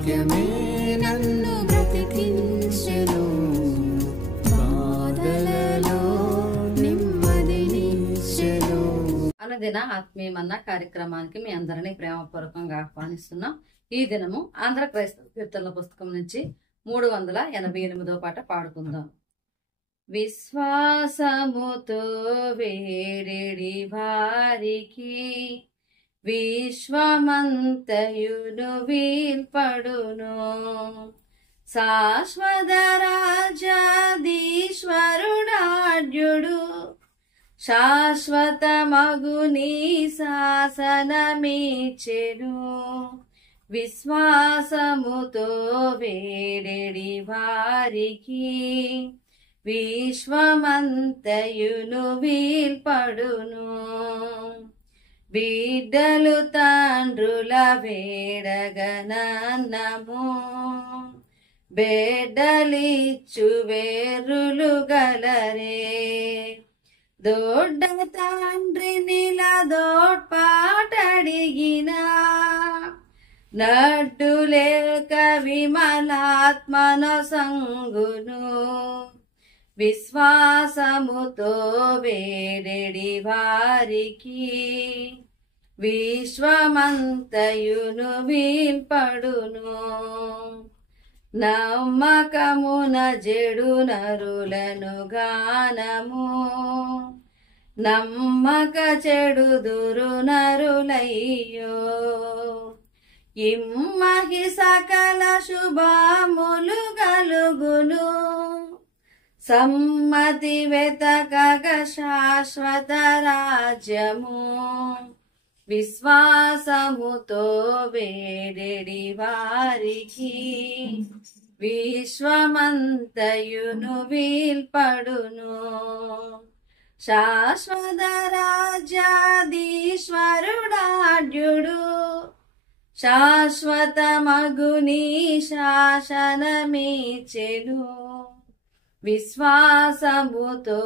వాక్యమే నన్ను బ్రతికించెను, బాధలలో నెమ్మదినిచ్చెను. అనుదిన ఆత్మీయమన్న కార్యక్రమానికి మీ అందరినీ ప్రేమపూర్వకంగా ఆహ్వానిస్తున్నాం. ఈ దినము ఆంధ్ర క్రైస్తవ కీర్తనల పుస్తకం నుంచి 388వ పాట పాడుకుందాం. విశ్వాసముతో వేరెడి వారికి విశ్వమంతయును వీల్పడును. శాశ్వత రాజ్యాధీశ్వరుడాడ్యుడు శాశ్వతమగుని శాసనమిచ్చెను. విశ్వాసముతో వేడెడి వారికి విశ్వమంతయును వీల్పడును. బిడ్డలు తండ్రుల వేడగనన్నము, బెడ్డలిచ్చు వేరులు గలరే. దొడ్డ తండ్రినిలా దోడ్పాటడిగిన నడ్డులేక విమలాత్మన సంగును. విశ్వాసముతో వేడెడి వారికి విశ్వమంతయును వీల్పడును. నమ్మకమున జెడు నరులను గానము, నమ్మక చెడుదురు నరులయ్యో. ఇమ్మహి సకల శుభములు గలుగును, సమ్మతి వెతకగ శాశ్వత రాజ్యము. విశ్వాసముతో వేడెడి వారికి విశ్వమంతయును వీల్పడును. శాశ్వత రాజ్యాధీశ్వరుడాడ్యుడు శాశ్వతమగుని శాసనమిచ్చెను. విశ్వాసముతో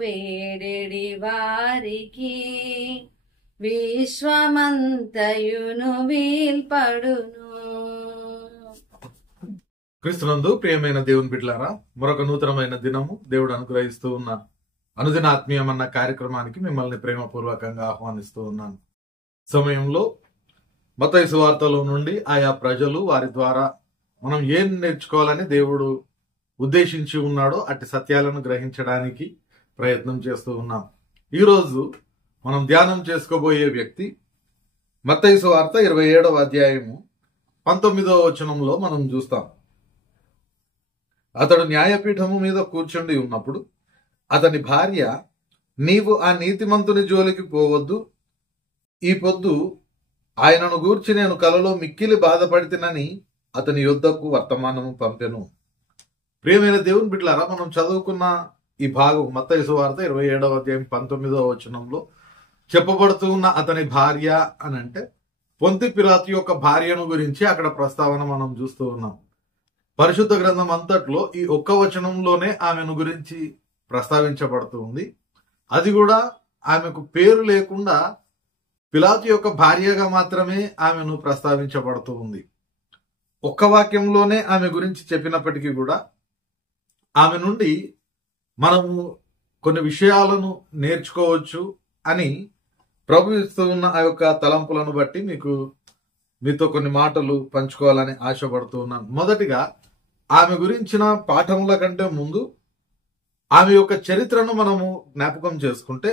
వేడెడి వారికి విశ్వమంతయును వీల్పడును. క్రీస్తునందు ప్రియమైన దేవుని బిడ్డలారా, మరొక నూతనమైన దినము దేవుడు అనుగ్రహిస్తూ ఉన్నారు. అనుదిన ఆత్మీయమన్న కార్యక్రమానికి మిమ్మల్ని ప్రేమపూర్వకంగా ఆహ్వానిస్తూ ఉన్నాను. సమయంలో మత్తయి సువార్తలో నుండి ఆయా ప్రజలు వారి ద్వారా మనం ఏం నేర్చుకోవాలని దేవుడు ఉద్దేశించి ఉన్నాడో అట్టి సత్యాలను గ్రహించడానికి ప్రయత్నం చేస్తూ ఉన్నాం. ఈరోజు మనం ధ్యానం చేసుకోబోయే వ్యక్తి మత్తయి సువార్త 27వ అధ్యాయము 19వ వచనంలో మనం చూస్తాం. అతడు న్యాయపీఠము మీద కూర్చుండి ఉన్నప్పుడు అతని భార్య, నీవు ఆ నీతిమంతుని జోలికి పోవద్దు, ఈ పొద్దు ఆయనను గూర్చి నేను కలలో మిక్కిలి బాధపడితినని అతని యొద్దకు వర్తమానము పంపెను. ప్రియమైన దేవుని బిడ్డలారా, మనం చదువుకున్న ఈ భాగం మత్తయి సువార్త 27వ అధ్యాయం 19వ వచనంలో చెప్పబడుతూ ఉన్న అతని భార్య అని అంటే పొంతి పిలాతు యొక్క భార్యను గురించి అక్కడ ప్రస్తావన మనం చూస్తూ ఉన్నాం. పరిశుద్ధ గ్రంథం అంతట్లో ఈ ఒక్క వచనంలోనే ఆమెను గురించి ప్రస్తావించబడుతూ ఉంది. అది కూడా ఆమెకు పేరు లేకుండా పిలాతు యొక్క భార్యగా మాత్రమే ఆమెను ప్రస్తావించబడుతూ ఉంది. ఒక్క వాక్యంలోనే ఆమె గురించి చెప్పినప్పటికీ కూడా ఆమె నుండి మనము కొన్ని విషయాలను నేర్చుకోవచ్చు అని ప్రభు ఇస్తూ ఉన్న ఆ యొక్క తలంపులను బట్టి మీతో కొన్ని మాటలు పంచుకోవాలని ఆశపడుతూ ఉన్నాను. మొదటిగా ఆమె గురించిన పాఠముల కంటే ముందు ఆమె యొక్క చరిత్రను మనము జ్ఞాపకం చేసుకుంటే,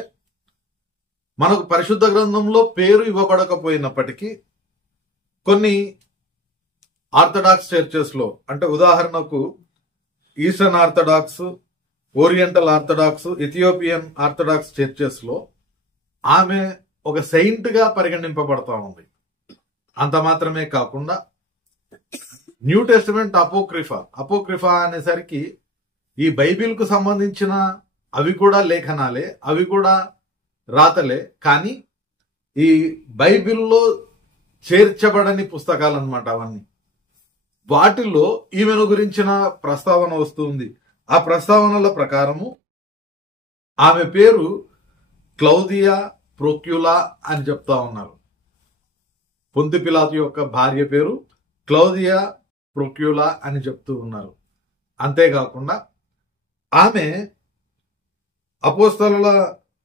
మనకు పరిశుద్ధ గ్రంథంలో పేరు ఇవ్వబడకపోయినప్పటికీ కొన్ని ఆర్థడాక్స్ చర్చెస్ లో, అంటే ఉదాహరణకు eastern orthodox, oriental orthodox, Ethiopian orthodox churches లో ఆమె ఒక సెయింట్ గా పరిగణింపబడతా ఉంది. అంత మాత్రమే కాకుండా న్యూ టెస్టిమెంట్ అపోక్రిఫా అనేసరికి ఈ బైబిల్ కు సంబంధించిన అవి కూడా లేఖనాలే, అవి కూడా రాతలే, కానీ ఈ బైబిల్లో చేర్చబడని పుస్తకాలు అన్నమాట అవన్నీ. వాటిల్లో ఈమెను గురించిన ప్రస్తావన వస్తుంది. ఆ ప్రస్తావనల ప్రకారము ఆమె పేరు క్లౌదియా ప్రొక్యులా అని చెప్తా ఉన్నారు. పొంతి పిలాతు యొక్క భార్య పేరు క్లౌదియా ప్రొక్యులా అని చెప్తూ ఉన్నారు. అంతేకాకుండా ఆమె అపోస్తలుల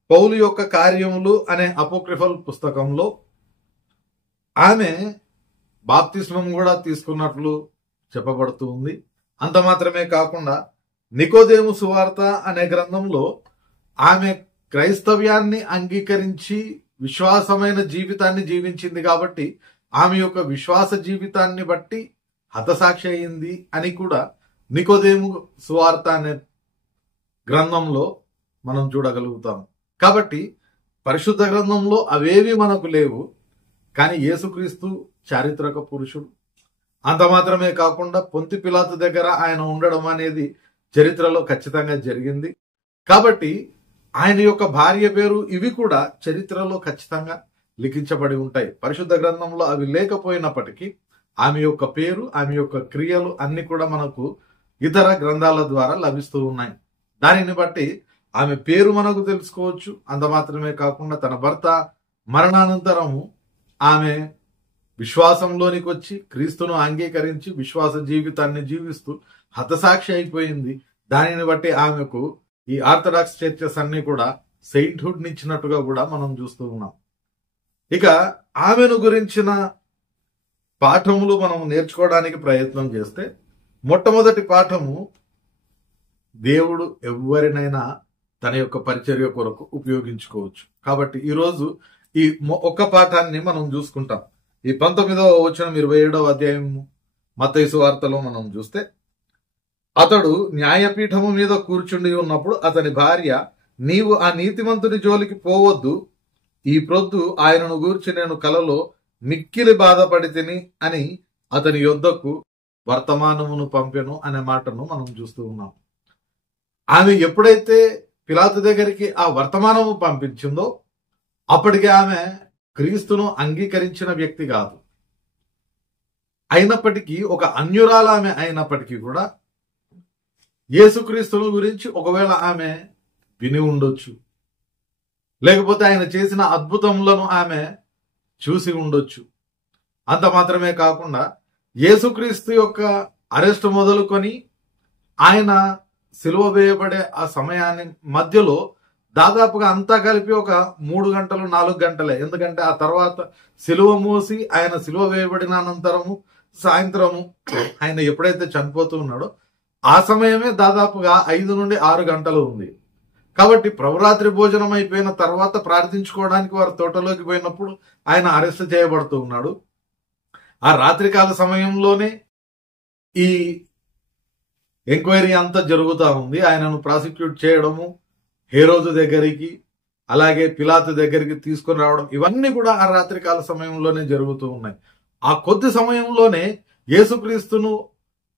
పౌలు యొక్క కార్యములు అనే అపోక్రిఫల్ పుస్తకంలో ఆమె బాప్తిస్మం కూడా తీసుకున్నట్లు చెప్పబడుతూ ఉంది. అంత మాత్రమే కాకుండా నికోదేము సువార్త అనే గ్రంథంలో ఆమె క్రైస్తవ్యాన్ని అంగీకరించి విశ్వాసమైన జీవితాన్ని జీవించింది కాబట్టి ఆమె యొక్క విశ్వాస జీవితాన్ని బట్టి హతసాక్షి అయింది అని కూడా నికోదేము సువార్త అనే గ్రంథంలో మనం చూడగలుగుతాం. కాబట్టి పరిశుద్ధ గ్రంథంలో అవేవి మనకు లేవు, కానీ యేసుక్రీస్తు చారిత్రక పురుషుడు. అంత మాత్రమే కాకుండా పొంతి పిలాతు దగ్గర ఆయన ఉండడం అనేది చరిత్రలో ఖచ్చితంగా జరిగింది. కాబట్టి ఆయన యొక్క భార్య పేరు ఇవి కూడా చరిత్రలో ఖచ్చితంగా లిఖించబడి ఉంటాయి. పరిశుద్ధ గ్రంథంలో అవి లేకపోయినప్పటికీ ఆమె యొక్క పేరు, ఆమె యొక్క క్రియలు అన్ని కూడా మనకు ఇతర గ్రంథాల ద్వారా లభిస్తూ ఉన్నాయి. దానిని బట్టి ఆమె పేరు మనకు తెలుసుకోవచ్చు. అంత మాత్రమే కాకుండా తన భర్త మరణానంతరము ఆమె విశ్వాసంలోనికి వచ్చి క్రీస్తును అంగీకరించి విశ్వాస జీవితాన్ని జీవిస్తూ హతసాక్షి అయిపోయింది. దానిని బట్టి ఆమెకు ఈ ఆర్థడాక్స్ చర్చెస్ అన్ని కూడా సెయింట్హుడ్ నిచ్చినట్టుగా కూడా మనం చూస్తూ ఉన్నాం. ఇక ఆమెను గురించిన పాఠములు మనం నేర్చుకోవడానికి ప్రయత్నం చేస్తే మొట్టమొదటి పాఠము, దేవుడు ఎవరినైనా తన యొక్క పరిచర్య కొరకు ఉపయోగించుకోవచ్చు. కాబట్టి ఈరోజు ఈ ఒక్క పాఠాన్ని మనం చూసుకుంటాం. ఈ 19వ వచనం 27వ అధ్యాయం మత్తయి సువార్తలో మనం చూస్తే, అతడు న్యాయపీఠము మీద కూర్చుండి ఉన్నప్పుడు అతని భార్య, నీవు ఆ నీతిమంతుని జోలికి పోవద్దు, ఈ ప్రొద్దు ఆయనను గూర్చి నేను కలలో మిక్కిలి బాధపడి తిని అని అతని యొద్దకు వర్తమానమును పంపెను అనే మాటను మనం చూస్తూ ఉన్నాం. ఆమె ఎప్పుడైతే పిలాతు దగ్గరికి ఆ వర్తమానము పంపించిందో అప్పటికి ఆమె క్రీస్తును అంగీకరించిన వ్యక్తి కాదు. అయినప్పటికీ ఒక అన్యురాలు ఆమె అయినప్పటికీ కూడా యేసుక్రీస్తును గురించి ఒకవేళ ఆమె విని ఉండొచ్చు, లేకపోతే ఆయన చేసిన అద్భుతములను ఆమె చూసి ఉండొచ్చు. అంత మాత్రమే కాకుండా యేసుక్రీస్తు యొక్క అరెస్ట్ మొదలుకొని ఆయన సిలువ వేయబడే ఆ సమయాన్ని మధ్యలో దాదాపుగా అంతా కలిపి ఒక 3 గంటలు 4 గంటలే. ఎందుకంటే ఆ తర్వాత సిలువ మోసి ఆయన సిలువ వేయబడిన అనంతరము సాయంత్రము ఆయన ఎప్పుడైతే చనిపోతూ ఉన్నాడో ఆ సమయమే దాదాపుగా 5 నుండి 6 గంటలు ఉంది. కాబట్టి ప్రభురాత్రి భోజనం అయిపోయిన తర్వాత ప్రార్థించుకోవడానికి వారు తోటలోకి పోయినప్పుడు ఆయన అరెస్ట్ చేయబడుతూ ఉన్నాడు. ఆ రాత్రికాల సమయంలోనే ఈ ఎంక్వైరీ అంతా జరుగుతూ ఉంది. ఆయనను ప్రాసిక్యూట్ చేయడము, హేరోదు దగ్గరికి అలాగే పిలాతు దగ్గరికి తీసుకొని రావడం, ఇవన్నీ కూడా ఆ రాత్రికాల సమయంలోనే జరుగుతూ ఉన్నాయి. ఆ కొద్ది సమయంలోనే యేసుక్రీస్తును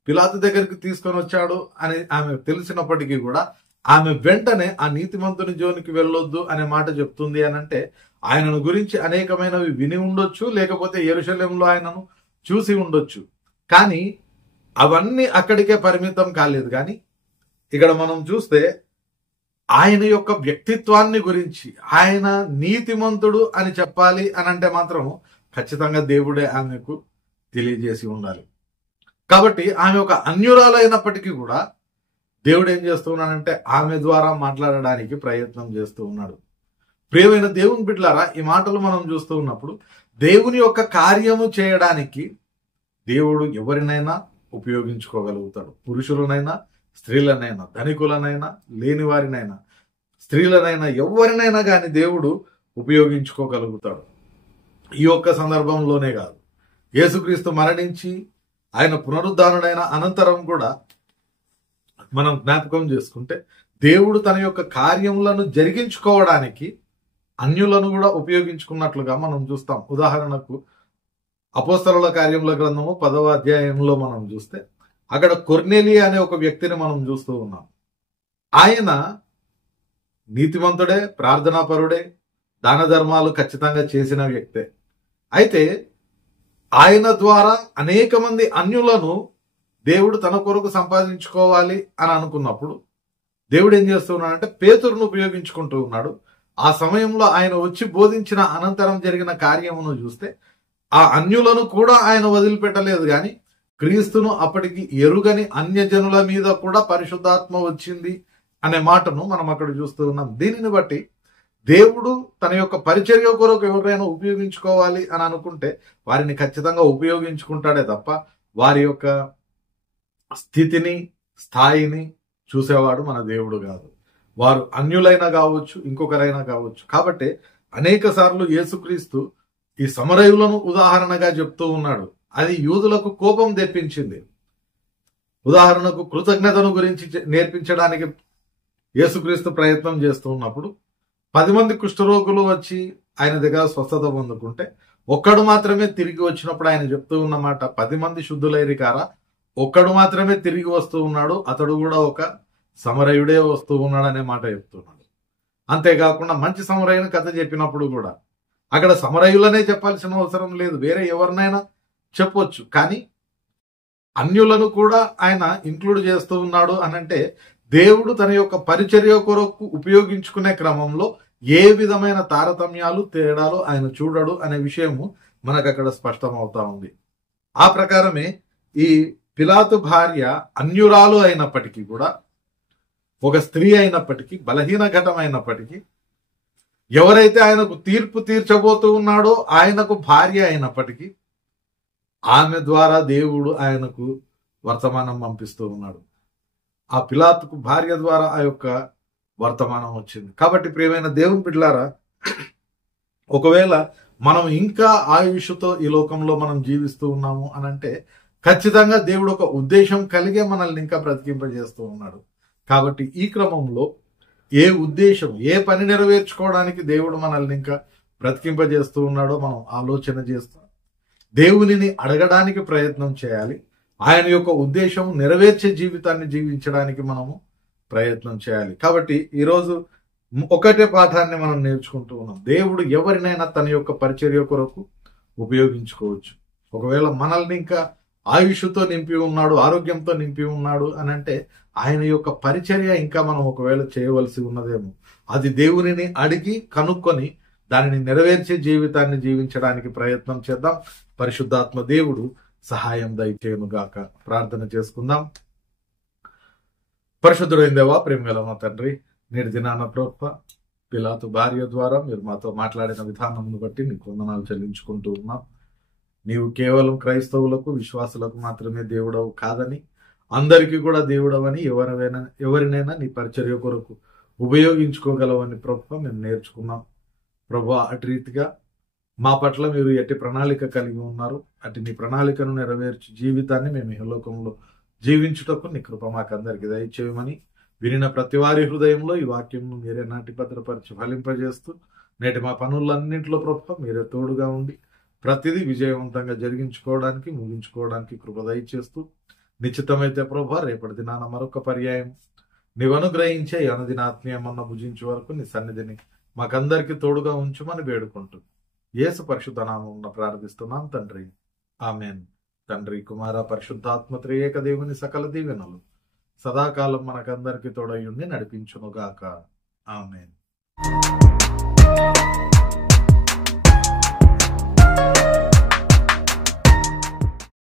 పిలాతు దగ్గరికి తీసుకొని వచ్చాడు అని ఆమె తెలిసినప్పటికీ కూడా ఆమె వెంటనే ఆ నీతిమంతుని జోనికి వెళ్ళొద్దు అనే మాట చెప్తుంది. అని అంటే ఆయనను గురించి అనేకమైనవి విని ఉండొచ్చు, లేకపోతే యెరూషలేములో ఆయనను చూసి ఉండొచ్చు. కానీ అవన్నీ అక్కడికే పరిమితం కాలేదు. కానీ ఇక్కడ మనం చూస్తే ఆయన యొక్క వ్యక్తిత్వాన్ని గురించి, ఆయన నీతిమంతుడు అని చెప్పాలి అని అంటే మాత్రం ఖచ్చితంగా దేవుడే ఆమెకు తెలియజేసి ఉండాలి. కాబట్టి ఆమె ఒక అన్యురాలైనప్పటికీ కూడా దేవుడు ఏం చేస్తున్నాడంటే ఆమె ద్వారా మాట్లాడడానికి ప్రయత్నం చేస్తూ ఉన్నాడు. ప్రియమైన దేవుని బిడ్డలారా, ఈ మాటలు మనం చూస్తూ ఉన్నప్పుడు దేవుని యొక్క కార్యము చేయడానికి దేవుడు ఎవరినైనా ఉపయోగించుకోగలుగుతాడు. పురుషులనైనా, స్త్రీలనైనా, ధనికులనైనా, లేని వారినైనా, స్త్రీలనైనా, ఎవరినైనా కానీ దేవుడు ఉపయోగించుకోగలుగుతాడు. ఈ ఒక్క సందర్భంలోనే కాదు, యేసుక్రీస్తు మరణించి ఆయన పునరుద్ధానుడైన అనంతరం కూడా మనం జ్ఞాపకం చేసుకుంటే దేవుడు తన యొక్క కార్యములను జరిగించుకోవడానికి అన్యులను కూడా ఉపయోగించుకున్నట్లుగా మనం చూస్తాం. ఉదాహరణకు అపోస్తలుల కార్యముల గ్రంథము 10వ అధ్యాయంలో మనం చూస్తే అక్కడ కొర్నేలి అనే ఒక వ్యక్తిని మనం చూస్తూ ఉన్నాం. ఆయన నీతిమంతుడే, ప్రార్థనాపరుడే, దాన ధర్మాలు ఖచ్చితంగా చేసిన వ్యక్తే. అయితే ఆయన ద్వారా అనేక మంది అన్యులను దేవుడు తన కొరకు సంపాదించుకోవాలి అని అనుకున్నప్పుడు దేవుడు ఏం చేస్తున్నాడంటే పేతురును ఉపయోగించుకుంటూ ఉన్నాడు. ఆ సమయంలో ఆయన వచ్చి బోధించిన అనంతరం జరిగిన కార్యమును చూస్తే ఆ అన్యులను కూడా ఆయన వదిలిపెట్టలేదు. కానీ క్రీస్తును అప్పటికి ఎరుగని అన్యజనుల మీద కూడా పరిశుద్ధాత్మ వచ్చింది అనే మాటను మనం అక్కడ చూస్తూ ఉన్నాం. దీనిని బట్టి దేవుడు తన యొక్క పరిచర్య కొరకు ఎవరైనా ఉపయోగించుకోవాలి అని అనుకుంటే వారిని ఖచ్చితంగా ఉపయోగించుకుంటాడే తప్ప వారి యొక్క స్థితిని స్థాయిని చూసేవాడు మన దేవుడు కాదు. వారు అన్యులైనా కావచ్చు, ఇంకొకరైనా కావచ్చు. కాబట్టి అనేక సార్లు యేసుక్రీస్తు ఈ సమరయులను ఉదాహరణగా చెప్తూ ఉన్నాడు. అది యూదులకు కోపం తెప్పించింది. ఉదాహరణకు కృతజ్ఞతను గురించి నేర్పించడానికి యేసుక్రీస్తు ప్రయత్నం చేస్తూ ఉన్నప్పుడు 10 మంది కుష్ఠరోగులు వచ్చి ఆయన దగ్గర స్వస్థత పొందుకుంటే ఒక్కడు మాత్రమే తిరిగి వచ్చినప్పుడు ఆయన చెప్తూ ఉన్నమాట, 10 మంది శుద్ధులైరి కారా, ఒక్కడు మాత్రమే తిరిగి వస్తూ ఉన్నాడు, అతడు కూడా ఒక సమరయుడే వస్తూ ఉన్నాడు అనే మాట చెప్తున్నాడు. అంతేకాకుండా మంచి సమరయుని కథ చెప్పినప్పుడు కూడా అక్కడ సమరయులనే చెప్పాల్సిన అవసరం లేదు, వేరే ఎవరినైనా చెప్పొచ్చు. కానీ అన్యులను కూడా ఆయన ఇంక్లూడ్ చేస్తూ ఉన్నాడు అనంటే దేవుడు తన యొక్క పరిచర్య కొరకు ఉపయోగించుకునే క్రమంలో ఏ విధమైన తారతమ్యాలు తేడాలు ఆయన చూడడు అనే విషయము మనకు అక్కడ స్పష్టమవుతా ఉంది. ఆ ప్రకారమే ఈ పిలాతు భార్య అన్యురాలు అయినప్పటికీ కూడా, ఒక స్త్రీ అయినప్పటికీ, బలహీన ఘటమైనప్పటికీ, ఎవరైతే ఆయనకు తీర్పు తీర్చబోతూ ఉన్నాడో ఆయనకు భార్య అయినప్పటికీ ఆమె ద్వారా దేవుడు ఆయనకు వర్తమానం పంపిస్తూ ఉన్నాడు. ఆ పిలాతుకు భార్య ద్వారా ఆ యొక్క వర్తమానం వచ్చింది. కాబట్టి ప్రియమైన దేవుని బిడ్డలారా, ఒకవేళ మనం ఇంకా ఆయుష్తో ఈ లోకంలో మనం జీవిస్తూ ఉన్నాము అనంటే ఖచ్చితంగా దేవుడు ఒక ఉద్దేశం కలిగే మనల్ని ఇంకా బ్రతికింపజేస్తూ ఉన్నాడు. కాబట్టి ఈ క్రమంలో ఏ ఉద్దేశం, ఏ పని నెరవేర్చుకోవడానికి దేవుడు మనల్ని ఇంకా బ్రతికింపజేస్తూ ఉన్నాడో మనం ఆలోచన చేస్తాం. దేవునిని అడగడానికి ప్రయత్నం చేయాలి. ఆయన యొక్క ఉద్దేశం నెరవేర్చే జీవితాన్ని జీవించడానికి మనము ప్రయత్నం చేయాలి. కాబట్టి ఈరోజు ఒకటే పాఠాన్ని మనం నేర్చుకుంటూ ఉన్నాం. దేవుడు ఎవరినైనా తన యొక్క పరిచర్య కొరకు ఉపయోగించుకోవచ్చు. ఒకవేళ మనల్ని ఇంకా ఆయుష్తో నింపి ఉన్నాడు, ఆరోగ్యంతో నింపి ఉన్నాడు అని అంటే ఆయన యొక్క పరిచర్య ఇంకా మనం ఒకవేళ చేయవలసి ఉన్నదేమో. అది దేవునిని అడిగి కనుక్కొని దానిని నెరవేర్చే జీవితాన్ని జీవించడానికి ప్రయత్నం చేద్దాం. పరిశుద్ధాత్మ దేవుడు సహాయం దయచేయునుగాక. ప్రార్థన చేసుకుందాం. పరిశుద్ధుడైన దేవా, ప్రేమగల మా తండ్రి, నేటి దినాన ప్రభువా పిలాతు భార్య ద్వారా మీరు మాతో మాట్లాడిన విధానంను బట్టి నీకు వందనాలు చెల్లించుకుంటూ ఉన్నాం. నీవు కేవలం క్రైస్తవులకు, విశ్వాసులకు మాత్రమే దేవుడవు కాదని, అందరికీ కూడా దేవుడవని, ఎవరినైనా నీ పరిచర్య కొరకు ఉపయోగించుకోగలవని ప్రభువా మేము నేర్చుకున్నాం. ప్రభువా, అటు రీతిగా మా పట్ల మీరు ఎట్టి ప్రణాళిక కలిగి ఉన్నారు. అటు నీ ప్రణాళికను నెరవేర్చి జీవితాన్ని మేము ఈ లోకంలో జీవించుటకు నీ కృప మాకందరికి దయచేయమని వినిన ప్రతి వారి హృదయంలో ఈ వాక్యంను మీరే నాటి భద్రపరిచి ఫలింపజేస్తూ నేటి మా పనులన్నింటిలో ప్రభుత్వం మీరే తోడుగా ఉండి ప్రతిదీ విజయవంతంగా జరిగించుకోవడానికి, ముగించుకోవడానికి కృప దయచేస్తూ నిశ్చితమైతే ప్రభా రేపటి దినాన మరొక పర్యాయం నీవు అనుగ్రహించే అనుదినాత్మీయమన్న భుజించే వరకు నీ సన్నిధిని మాకందరికి తోడుగా ఉంచుమని వేడుకుంటూ యేసు పరిశుద్ధ నామమున ప్రార్థిస్తున్నాం తండ్రి, ఆమెన్. తండ్రి, కుమార, పరిశుద్ధాత్మ త్రియేక దేవుని సకల దీవెనలు సదాకాలం మనకందరికి తోడయుండి నడిపించునుగాక. ఆమెన్.